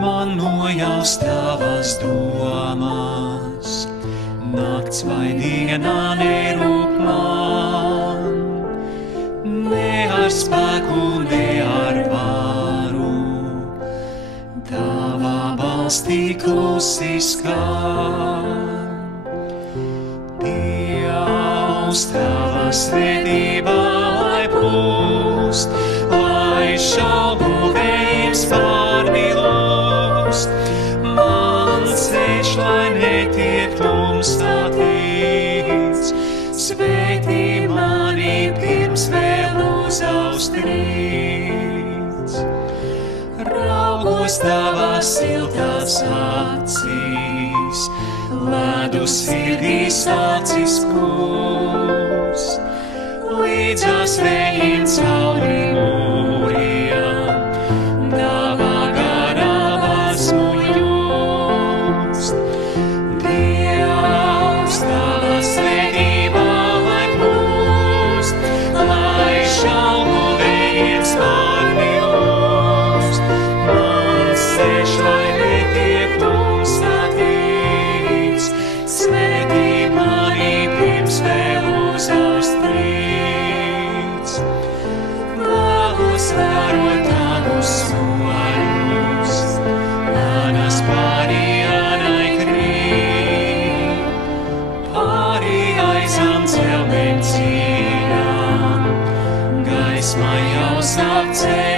man nojaust tavas domas, nakts vai diena nerūp man, ne ar spēku, ne ar varu, tavā balstī klusi skan. Dievs, tava svētība lai plūst, lai šaubu vējums pārnilūst, man ceļš, lai netiek tumstātīts, svētī mani pirms vēl uzaust rīts. Raugos tavās siltās acīs, ledu sirdī sācis kūst, līdzās vējiem cauri mūriem, tavā garā esmu just. Dievs, tava svētība lai plūst, lai šaubu vējiem pārnilūst, mans ceļš, lai netiek tumstātīts, svētī mani pirms vēl uzaust rīts. Vēlos vērot tavus soļus, manas pāri ānai krīt, pāri aizām celmēm cīņām, gaismā jau sāk ceļ.